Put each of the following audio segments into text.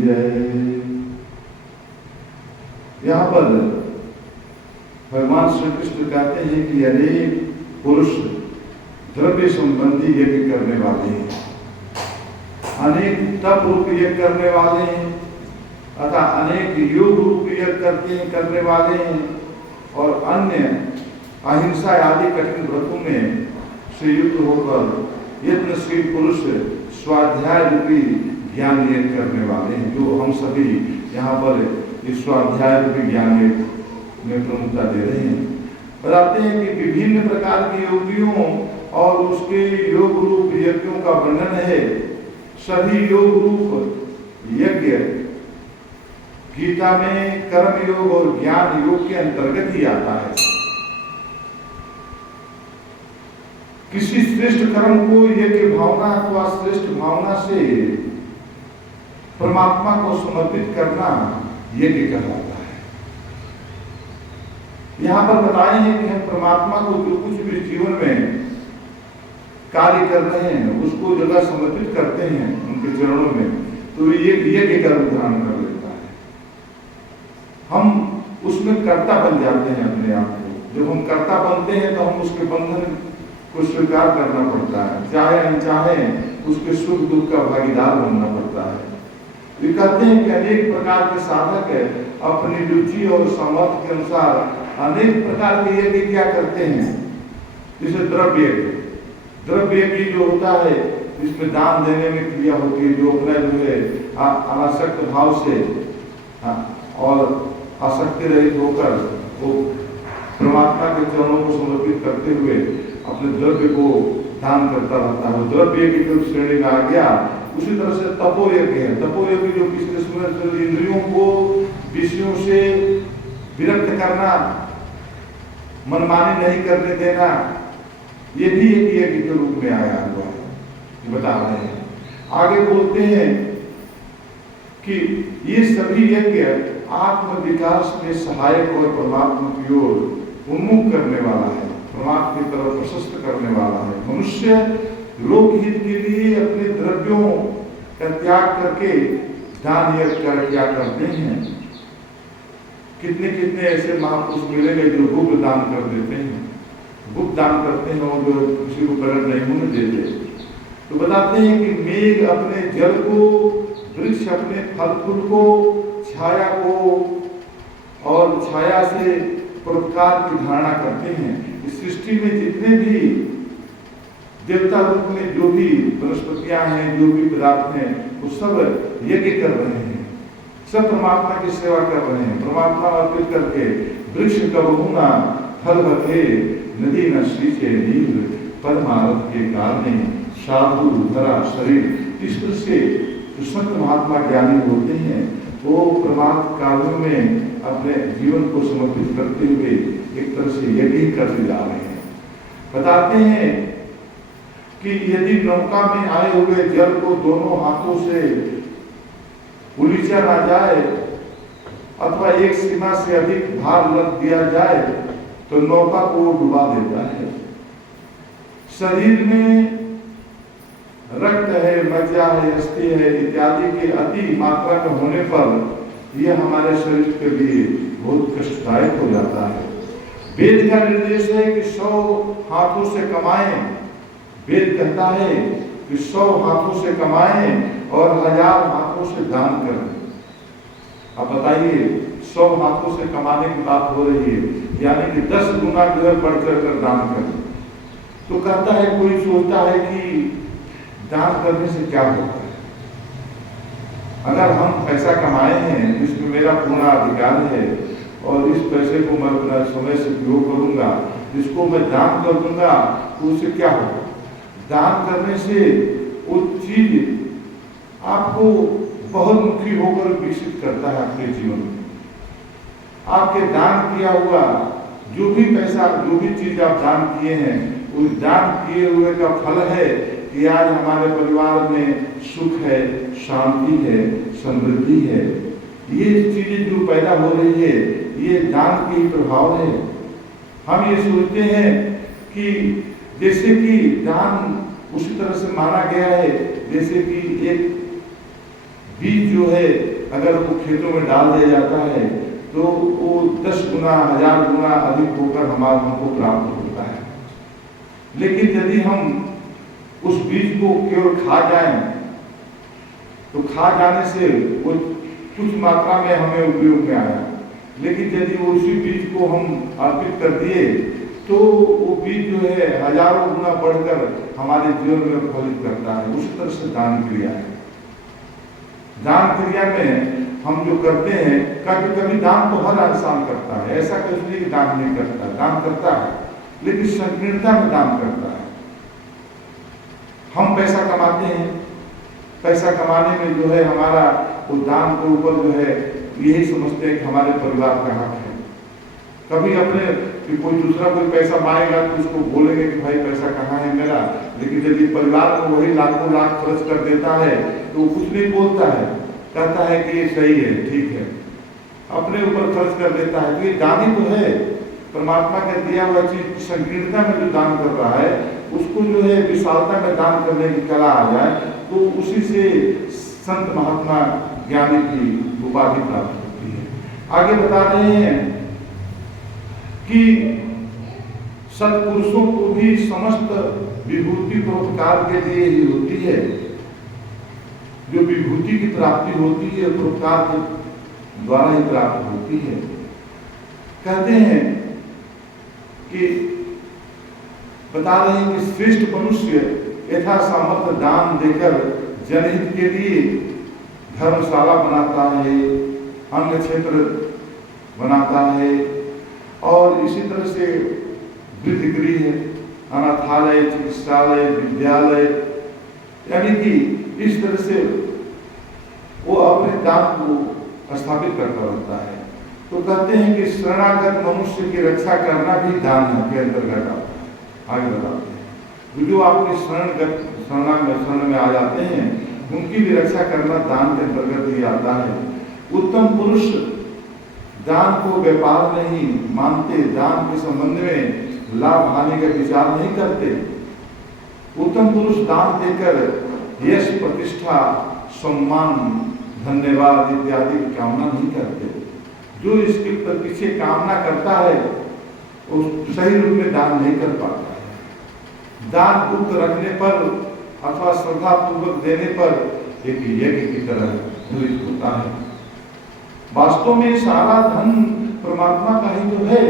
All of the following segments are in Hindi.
जय। यहाँ पर भगवान श्री कृष्ण कहते हैं कि अनेक पुरुष द्रव्य संबंधी यज्ञ करने वाले हैं, अनेक तप रूप यज्ञ करने वाले हैं, अतः अनेक योग रूप यज्ञ करने वाले हैं, और अन्य अहिंसा आदि कठिन व्रतों में से युक्त होकर यत्नशील पुरुष स्वाध्याय रूपी ज्ञान यज्ञ करने वाले हैं, जो हम सभी यहाँ पर इस स्वाध्याय रूपी ज्ञान यज्ञ में प्रमुखता दे रहे हैं। बताते हैं कि विभिन्न प्रकार के योगियों और उसके योग रूप यज्ञों का वर्णन है। सभी योग रूप यज्ञ गीता में कर्म योग और ज्ञान योग के अंतर्गत ही आता है। किसी श्रेष्ठ कर्म को यज्ञ भावना अथवा श्रेष्ठ भावना से परमात्मा को समर्पित करना यज्ञ कहलाता है। यहाँ पर बताए हैं कि हम परमात्मा को जो कुछ भी जीवन में कार्य कर रहे हैं उसको जगह समर्पित करते हैं उनके चरणों में, तो ये यज्ञ का रूप धारण कर लेता है। हम उसमें कर्ता बन जाते हैं अपने आप को। जब हम कर्ता बनते हैं तो हम उसके बंधन को स्वीकार करना पड़ता है, चाहे अनचाहे उसके सुख दुख का भागीदार बनना पड़ता है। ये कहते हैं कि अनेक प्रकार के साधक अपनी रुचि और सामर्थ्य के अनुसार अनेक प्रकार के यज्ञ क्या करते हैं। जैसे द्रव्य यज्ञ जो होता है इसमें दान देने में क्रिया होती है, जो अपना जो है अनासक्त भाव से और आसक्ति रहित होकर वो परमात्मा के चरणों को समर्पित करते हुए अपने द्रव्य को दान करता रहता है। द्रव्य यज्ञ की श्रेणी में आ गया। उसी तरह से तपोयज्ञ है। तपोयज्ञ जो पिछले समय इंद्रियों को विषयों से विरक्त करना, मनमानी नहीं करने देना, ये भी एक यज्ञ के रूप में आया हुआ है, बता रहे हैं। आगे बोलते हैं कि ये सभी यज्ञ आत्म विकास में सहायक और परमात्मा की ओर उन्मुख करने वाला है, परमात्मा की तरफ प्रशस्त करने वाला है। मनुष्य लोकहित के लिए अपने द्रव्यों का त्याग करके दान यज्ञ क्या करते हैं। कितने कितने ऐसे महापुरुष मिलेंगे जो गुप्त दान कर देते हैं, गुप्त दान करते हैं और जो किसी को प्रकट नहीं होने देते। तो बताते हैं कि मेघ अपने जल को, वृक्ष अपने फल फूल को, छाया को और छाया से परोपकार की धारणा करते हैं। इस सृष्टि में जितने भी देवता रूप में जो भी वनस्पतियां हैं, जो भी पदार्थ हैं, वो सब यज्ञ कर रहे हैं, सब परमात्मा की सेवा कर रहे हैं। परमात्मा अर्पित करके वृक्ष कबहुना फल भखे, नदी न सींचे नीर, परमार्थ के कारण साधु धरा शरीर। इस तरह से जो संत महात्मा ज्ञानी होते हैं वो परमात्मा कार्यों में अपने जीवन को समर्पित करते हुए एक तरह से यज्ञ करते जा रहे हैं। बताते हैं कि यदि नौका में आए हुए जल को दोनों हाथों से उलीचा ना जाए अथवा एक सीमा से अधिक भार लग दिया जाए तो नौका को डुबा देता है। शरीर में रक्त है, मज्जा है, अस्थि है इत्यादि के अति मात्रा में होने पर यह हमारे शरीर के लिए बहुत कष्टदायक हो जाता है। वेद का निर्देश है कि 100 हाथों से कमाएं। वेद कहता है कि 100 हाथों से कमाएं और 1000 हाथों से दान करें। अब बताइए 100 हाथों से कमाने की बात हो रही है, यानी कि 10 गुना जो है बढ़ चढ़ कर दान करें। तो कहता है, कोई सोचता है कि दान करने से क्या होता है। अगर हम पैसा कमाए हैं इसमें मेरा पूर्ण अधिकार है और इस पैसे को मैं अपना समय से उपयोग करूंगा, इसको मैं दान कर दूंगा, तो उससे क्या होगा। दान करने से वो चीज आपको बहुमुखी होकर विकसित करता है अपने जीवन में। आपके दान किया हुआ जो भी पैसा, जो भी चीज आप दान किए हैं, उस दान किए हुए का फल है कि आज हमारे परिवार में सुख है, शांति है, समृद्धि है। ये चीजें जो पैदा हो रही है ये दान के ही प्रभाव है। हम ये सोचते हैं कि जैसे कि दान उसी तरह से माना गया है जैसे कि एक बीज जो है अगर वो खेतों में डाल दिया जाता है तो वो 10 गुना 1000 गुना अधिक होकर हमको प्राप्त होता है। लेकिन यदि हम उस बीज को केवल खा जाएं तो खा जाने से वो कुछ मात्रा में हमें उपयोग में आया, लेकिन यदि वो उसी बीज को हम अर्पित कर दिए तो वो बीज जो है हजारों गुना बढ़कर हमारे जीवन में फलित करता है। उसी तरह से दान क्रिया है। दान क्रिया में हम जो करते हैं, कभी कभी दान तो हर इंसान करता है, ऐसा कुछ नहीं कि दान नहीं करता, दान करता है, लेकिन संकीर्णता में दान करता है। हम पैसा कमाते हैं, पैसा कमाने में जो है हमारा वो दान के ऊपर जो है यही समझते हैं कि हमारे परिवार का हक है। कभी अपने कि कोई दूसरा कोई पैसा मांगेगा तो उसको बोलेंगे कि भाई पैसा कहाँ है मेरा, लेकिन यदि परिवार को वही लाखों लाख खर्च कर देता है तो वो कुछ नहीं बोलता है, कहता है कि ये सही है, ठीक है, अपने ऊपर खर्च कर देता है। तो ये दान ही तो है, परमात्मा का दिया हुआ चीज की संकीर्णता में जो दान कर रहा है उसको जो है विशालता में दान करने की कला आ जाए तो उसी से संत महात्मा ज्ञानी की उपाधि प्राप्त होती है। आगे बता रहे हैं कि सत्पुरुषों को भी समस्त विभूति परोपकार के लिए ही होती है। जो विभूति की प्राप्ति होती है परोपकार के द्वारा ही प्राप्त होती है। कहते हैं कि बता रहे हैं कि श्रेष्ठ मनुष्य यथा सामर्थ्य दान देकर जनहित के लिए धर्मशाला बनाता है, अन्य क्षेत्र बनाता है, और इसी तरह से वृद्ध गृह, अनाथालय, चिकित्सालय, विद्यालय, यानी कि इस तरह से वो अपने दान को स्थापित करता रहता है। तो कहते हैं कि शरणागत मनुष्य की रक्षा करना भी दान के अंतर्गत आता है। आगे बताते हैं जो आपके शरण में आ जाते हैं उनकी भी रक्षा करना दान के अंतर्गत ही आता है। उत्तम पुरुष दान को व्यापार नहीं मानते, दान के संबंध में लाभ हानि का विचार नहीं करते। उत्तम पुरुष दान देकर यश, प्रतिष्ठा, सम्मान, धन्यवाद इत्यादि की कामना नहीं करते। जो इसके पीछे कामना करता है वो सही रूप में दान नहीं कर पाता है। दान गुप्त रखने पर अथवा श्रद्धा पूर्वक देने पर एक यज्ञ की तरह फलित होता है। वास्तव में सारा धन परमात्मा का ही तो है।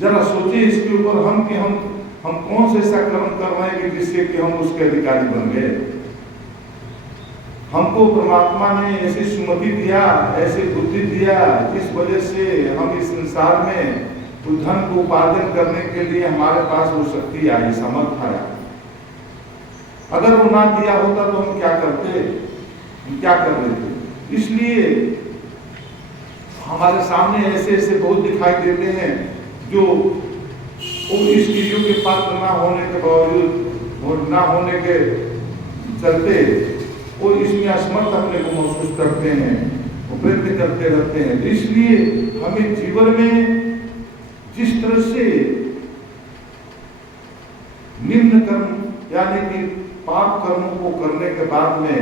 जरा सोचिए इसके ऊपर हम कि हम कौन से ऐसा कर्म कर रहे हैं कि जिससे कि हम उसके अधिकारी बन गए। हमको परमात्मा ने ऐसी सुमति दिया, ऐसी बुद्धि दिया, जिस वजह से हम इस संसार में उस धन को उपार्जन करने के लिए हमारे पास वो शक्ति आई, सामर्थ आया। अगर वो ना दिया होता तो हम क्या करते, क्या कर लेते। इसलिए हमारे सामने ऐसे ऐसे बहुत दिखाई देते हैं जो इस चीजों के पात्र ना होने के बावजूद और ना होने के चलते वो इसमें असमर्थ अपने को महसूस करते हैं, वो प्रयत्न करते रहते हैं। इसलिए हमें जीवन में जिस तरह से निम्न कर्म यानी कि पाप कर्मों को करने के बाद में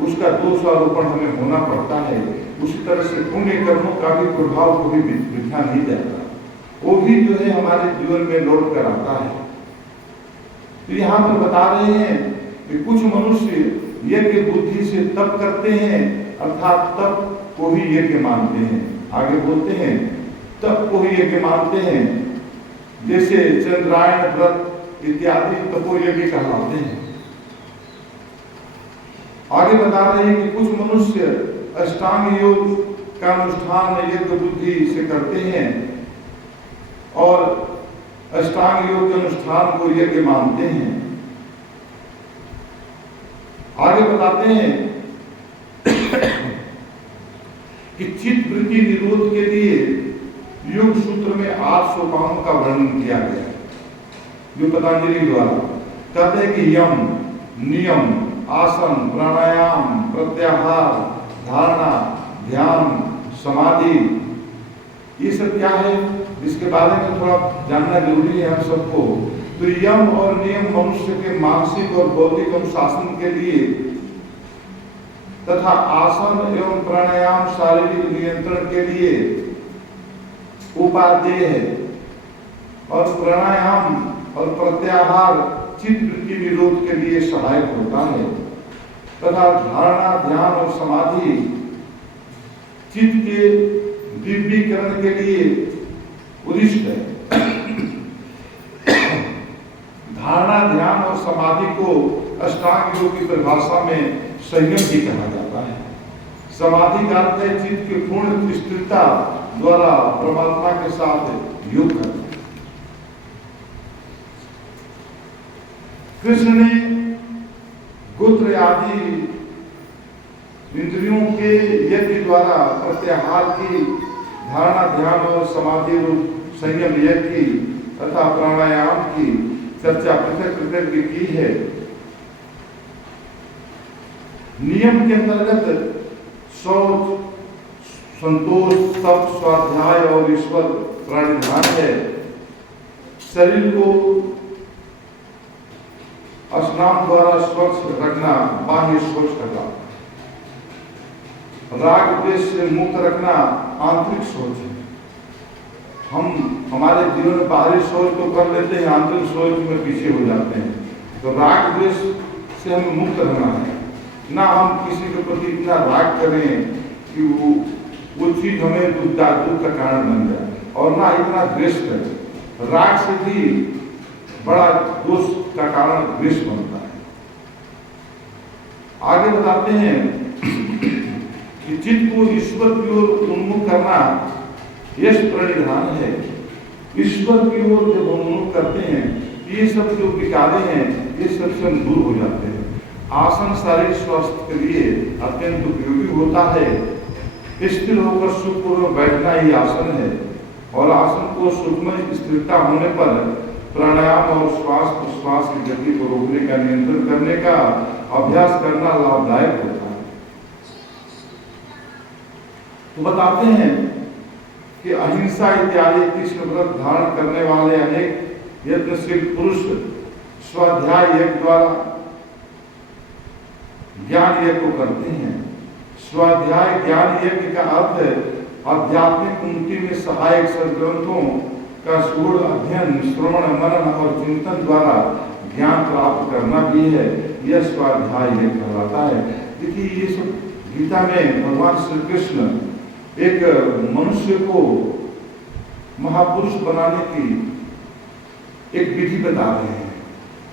उसका दोषारोपण हमें होना पड़ता है, उसी तरह से पुण्य कर्मों का भी प्रभाव को भी दिखा नहीं जाता, वो भी जो है हमारे जीवन में लौट कर आता है। तो यहाँ पर बता रहे हैं कि कुछ मनुष्य यज्ञ बुद्धि से तप करते हैं, अर्थात तप को ही यज्ञ मानते हैं। आगे बोलते हैं तप को ही यज्ञ मानते हैं, जैसे चंद्रायण व्रत इत्यादि तपो यज्ञ कहलाते हैं। आगे बता रहे हैं कि कुछ मनुष्य अष्टांग योग का अनुष्ठान यज्ञ बुद्धि से करते हैं और अष्टांग योग के अनुष्ठान को यज्ञ मानते हैं। आगे बताते हैं कि चित्त वृत्ति निरोध के लिए योग सूत्र में 8 सोपानों का वर्णन किया गया है, जो पतंजलि द्वारा। कहते हैं कि यम, नियम, आसन, प्राणायाम, प्रत्याहार, धारणा, ध्यान, समाधि, ये सब क्या है इसके बारे में थोड़ा जानना जरूरी है हम सबको। तो यम और नियम मनुष्य के मानसिक और बौद्धिक अनुशासन के लिए तथा आसन एवं प्राणायाम शारीरिक नियंत्रण के लिए उपादेय है और प्राणायाम और प्रत्याहार चित्त वृत्ति निरोध के लिए सहायक होता है तथा धारणा ध्यान और समाधि चित्त के दिव्यीकरण के लिए उदिष्ट है। धारणा ध्यान और समाधि को अष्टांग योग की परिभाषा में संयम भी कहा जाता है। समाधि का अर्थ है चित्त की पूर्ण स्थिरता द्वारा परमात्मा के साथ योग करना। कृष्ण ने गोत्र आदि इंद्रियों के यज्ञ द्वारा प्रत्याहार की, धारणा ध्यान और समाधि रूप संयम यज्ञ की तथा प्राणायाम की चर्चा पृथक पृथक भी की है। नियम के अंतर्गत शौच, संतोष, तप, स्वाध्याय और ईश्वर प्रणिधान है। शरीर को स्नान द्वारा स्वच्छ रखना बाह्य शौच करना, राग द्वेष से मुक्त रखना आंतरिक शौच है। हम हमारे जीवन में बाहरी शौच तो कर लेते हैं, आंतरिक शौच में पीछे हो जाते हैं। तो राग द्वेष से हमें मुक्त रहना है, ना हम किसी के प्रति इतना राग करें कि वो चीज हमें दुख का कारण बन जाए, और ना इतना द्वेष करें। राग से भी बड़ा दोष का कारण द्वेष बनता है। आगे बताते हैं कि चित्त को ईश्वर की ओर उन्मुख करना यश प्रणिधान है। ईश्वर की ओर जब उन्मुख करते हैं, ये सब जो विकारे हैं ये सब से दूर हो जाते हैं। आसन शारीरिक स्वास्थ्य के लिए अत्यंत उपयोगी होता है। स्थिर होकर सुखपूर्वक बैठना ही आसन है, और आसन को सुखमय स्थिरता होने पर प्राणायाम और श्वास प्रश्वास की गति को रोकने का, नियंत्रण करने का अभ्यास करना लाभदायक होता है। तो बताते हैं कि अहिंसा इत्यादि कृष्ण व्रत धारण करने वाले अनेक यत्नशील पुरुष स्वाध्याय यज्ञ द्वारा ज्ञान यज्ञ को करते हैं। स्वाध्याय ज्ञान यज्ञ का अर्थ है आध्यात्मिक उन्नति में सहायक सद्ग्रंथों का सुगढ़ अध्ययन, श्रवण, मनन और चिंतन द्वारा ज्ञान प्राप्त करना भी है। यह स्वाध्याय यज्ञ कहलाता है। देखिए, ये सब गीता में भगवान श्री कृष्ण एक मनुष्य को महापुरुष बनाने की एक विधि बता रहे हैं।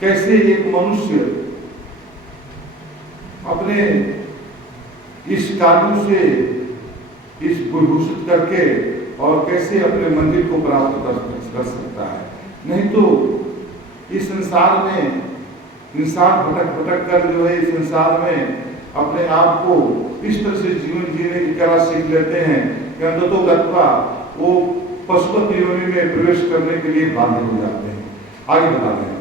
कैसे एक मनुष्य अपने इस कार्यों से इस विभूषित करके और कैसे अपने मंदिर को प्राप्त कर सकता है। नहीं तो इस संसार में इंसान भटक भटक कर जो है इस संसार में अपने आप को इस तरह से जीवन जीने की कला सीख लेते हैं कि अंततः गत्वा वो पशुपति योनि में प्रवेश करने के लिए बाध्य हो जाते हैं। आगे बता रहे हैं।